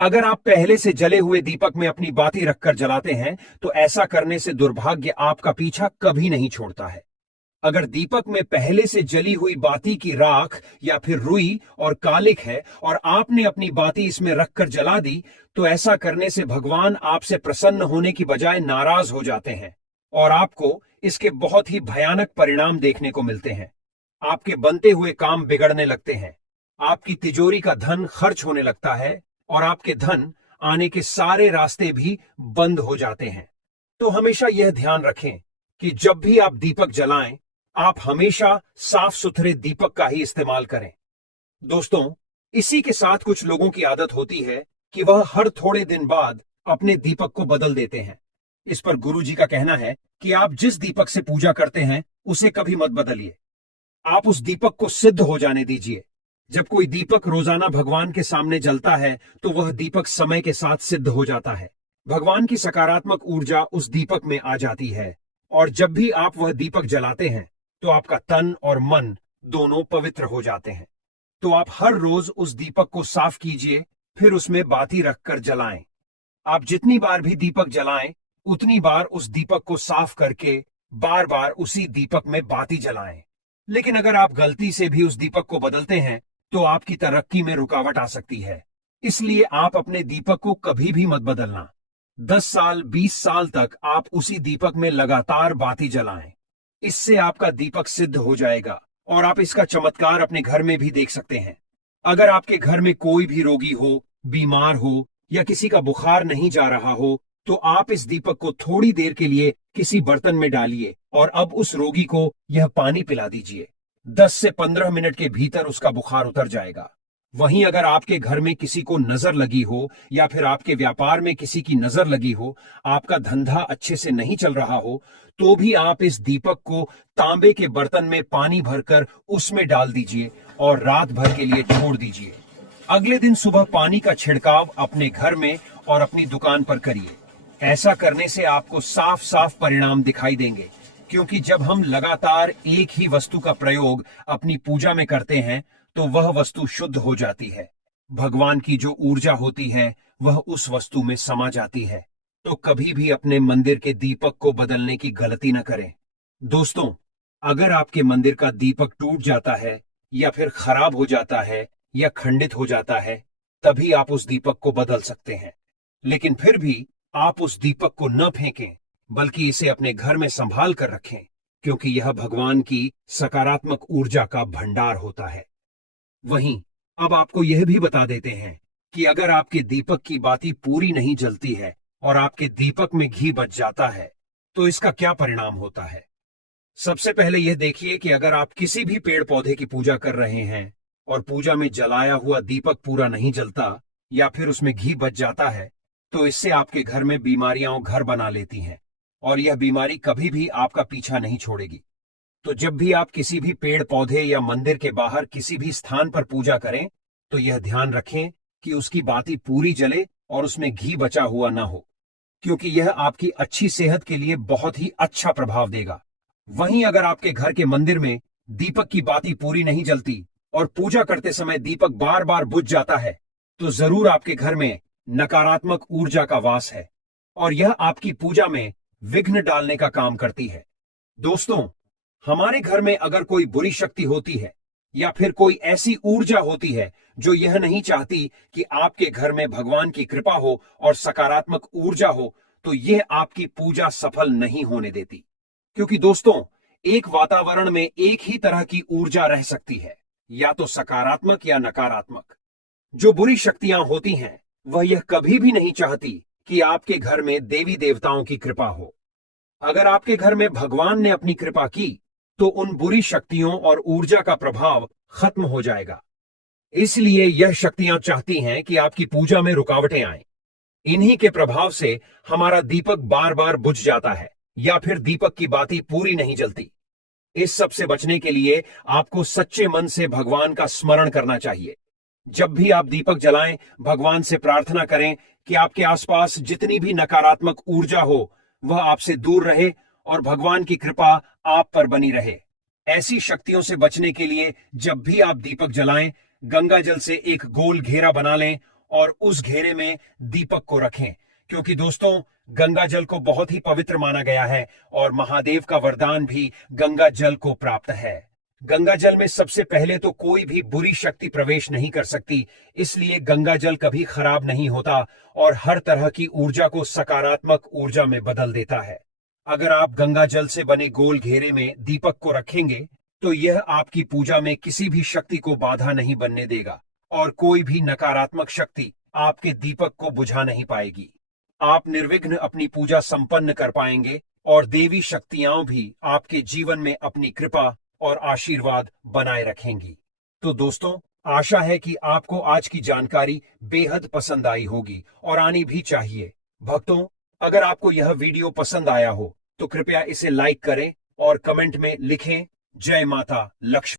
अगर आप पहले से जले हुए दीपक में अपनी बाती रखकर जलाते हैं तो ऐसा करने से दुर्भाग्य आपका पीछा कभी नहीं छोड़ता है। अगर दीपक में पहले से जली हुई बाती की राख या फिर रुई और कालिक है और आपने अपनी बाती इसमें रखकर जला दी, तो ऐसा करने से भगवान आपसे प्रसन्न होने की बजाय नाराज हो जाते हैं और आपको इसके बहुत ही भयानक परिणाम देखने को मिलते हैं। आपके बनते हुए काम बिगड़ने लगते हैं, आपकी तिजोरी का धन खर्च होने लगता है और आपके धन आने के सारे रास्ते भी बंद हो जाते हैं। तो हमेशा यह ध्यान रखें कि जब भी आप दीपक जलाएं, आप हमेशा साफ सुथरे दीपक का ही इस्तेमाल करें। दोस्तों, इसी के साथ कुछ लोगों की आदत होती है कि वह हर थोड़े दिन बाद अपने दीपक को बदल देते हैं। इस पर गुरु जी का कहना है कि आप जिस दीपक से पूजा करते हैं उसे कभी मत बदलिए। आप उस दीपक को सिद्ध हो जाने दीजिए। जब कोई दीपक रोजाना भगवान के सामने जलता है तो वह दीपक समय के साथ सिद्ध हो जाता है। भगवान की सकारात्मक ऊर्जा उस दीपक में आ जाती है और जब भी आप वह दीपक जलाते हैं तो आपका तन और मन दोनों पवित्र हो जाते हैं। तो आप हर रोज उस दीपक को साफ कीजिए, फिर उसमें बाती रखकर जलाएं। आप जितनी बार भी दीपक जलाएं, उतनी बार उस दीपक को साफ करके बार बार उसी दीपक में बाती जलाएं। लेकिन अगर आप गलती से भी उस दीपक को बदलते हैं तो आपकी तरक्की में रुकावट आ सकती है। इसलिए आप अपने दीपक को कभी भी मत बदलना। 10 साल 20 साल तक आप उसी दीपक में लगातार बाती जलाएं। इससे आपका दीपक सिद्ध हो जाएगा और आप इसका चमत्कार अपने घर में भी देख सकते हैं। अगर आपके घर में कोई भी रोगी हो, बीमार हो या किसी का बुखार नहीं जा रहा हो, तो आप इस दीपक को थोड़ी देर के लिए किसी बर्तन में डालिए और अब उस रोगी को यह पानी पिला दीजिए। 10 से 15 मिनट के भीतर उसका बुखार उतर जाएगा। वहीं अगर आपके घर में किसी को नजर लगी हो या फिर आपके व्यापार में किसी की नजर लगी हो, आपका धंधा अच्छे से नहीं चल रहा हो, तो भी आप इस दीपक को तांबे के बर्तन में पानी भरकर उसमें डाल दीजिए और रात भर के लिए छोड़ दीजिए। अगले दिन सुबह पानी का छिड़काव अपने घर में और अपनी दुकान पर करिए। ऐसा करने से आपको साफ साफ परिणाम दिखाई देंगे, क्योंकि जब हम लगातार एक ही वस्तु का प्रयोग अपनी पूजा में करते हैं तो वह वस्तु शुद्ध हो जाती है। भगवान की जो ऊर्जा होती है वह उस वस्तु में समा जाती है। तो कभी भी अपने मंदिर के दीपक को बदलने की गलती न करें। दोस्तों, अगर आपके मंदिर का दीपक टूट जाता है या फिर खराब हो जाता है या खंडित हो जाता है, तभी आप उस दीपक को बदल सकते हैं। लेकिन फिर भी आप उस दीपक को न फेंकें, बल्कि इसे अपने घर में संभाल कर रखें, क्योंकि यह भगवान की सकारात्मक ऊर्जा का भंडार होता है। वहीं अब आपको यह भी बता देते हैं कि अगर आपके दीपक की बाती पूरी नहीं जलती है और आपके दीपक में घी बच जाता है, तो इसका क्या परिणाम होता है। सबसे पहले यह देखिए कि अगर आप किसी भी पेड़ पौधे की पूजा कर रहे हैं और पूजा में जलाया हुआ दीपक पूरा नहीं जलता या फिर उसमें घी बच जाता है, तो इससे आपके घर में बीमारियां घर बना लेती हैं और यह बीमारी कभी भी आपका पीछा नहीं छोड़ेगी। तो जब भी आप किसी भी पेड़ पौधे या मंदिर के बाहर किसी भी स्थान पर पूजा करें, तो यह ध्यान रखें कि उसकी बाती पूरी जले और उसमें घी बचा हुआ ना हो, क्योंकि यह आपकी अच्छी सेहत के लिए बहुत ही अच्छा प्रभाव देगा। वहीं अगर आपके घर के मंदिर में दीपक की बाती पूरी नहीं जलती और पूजा करते समय दीपक बार बार बुझ जाता है, तो जरूर आपके घर में नकारात्मक ऊर्जा का वास है और यह आपकी पूजा में विघ्न डालने का काम करती है। दोस्तों, हमारे घर में अगर कोई बुरी शक्ति होती है या फिर कोई ऐसी ऊर्जा होती है जो यह नहीं चाहती कि आपके घर में भगवान की कृपा हो और सकारात्मक ऊर्जा हो, तो यह आपकी पूजा सफल नहीं होने देती। क्योंकि दोस्तों, एक वातावरण में एक ही तरह की ऊर्जा रह सकती है, या तो सकारात्मक या नकारात्मक। जो बुरी शक्तियां होती हैं वह यह कभी भी नहीं चाहती कि आपके घर में देवी देवताओं की कृपा हो। अगर आपके घर में भगवान ने अपनी कृपा की तो उन बुरी शक्तियों और ऊर्जा का प्रभाव खत्म हो जाएगा। इसलिए यह शक्तियां चाहती हैं कि आपकी पूजा में रुकावटें आएं। इन्हीं के प्रभाव से हमारा दीपक बार बार बुझ जाता है या फिर दीपक की बाती पूरी नहीं जलती। इस सब से बचने के लिए आपको सच्चे मन से भगवान का स्मरण करना चाहिए। जब भी आप दीपक जलाएं, भगवान से प्रार्थना करें कि आपके आसपास जितनी भी नकारात्मक ऊर्जा हो वह आपसे दूर रहे और भगवान की कृपा आप पर बनी रहे। ऐसी शक्तियों से बचने के लिए जब भी आप दीपक जलाएं, गंगा जल से एक गोल घेरा बना लें और उस घेरे में दीपक को रखें, क्योंकि दोस्तों गंगा जल को बहुत ही पवित्र माना गया है और महादेव का वरदान भी गंगा जल को प्राप्त है। गंगा जल में सबसे पहले तो कोई भी बुरी शक्ति प्रवेश नहीं कर सकती, इसलिए गंगा जल कभी खराब नहीं होता और हर तरह की ऊर्जा को सकारात्मक ऊर्जा में बदल देता है। अगर आप गंगा जल से बने गोल घेरे में दीपक को रखेंगे तो यह आपकी पूजा में किसी भी शक्ति को बाधा नहीं बनने देगा और कोई भी नकारात्मक शक्ति आपके दीपक को बुझा नहीं पाएगी। आप निर्विघ्न अपनी पूजा संपन्न कर पाएंगे और देवी शक्तियां भी आपके जीवन में अपनी कृपा और आशीर्वाद बनाए रखेंगी। तो दोस्तों, आशा है कि आपको आज की जानकारी बेहद पसंद आई होगी और आनी भी चाहिए। भक्तों, अगर आपको यह वीडियो पसंद आया हो तो कृपया इसे लाइक करें और कमेंट में लिखें, जय माता लक्ष्मी।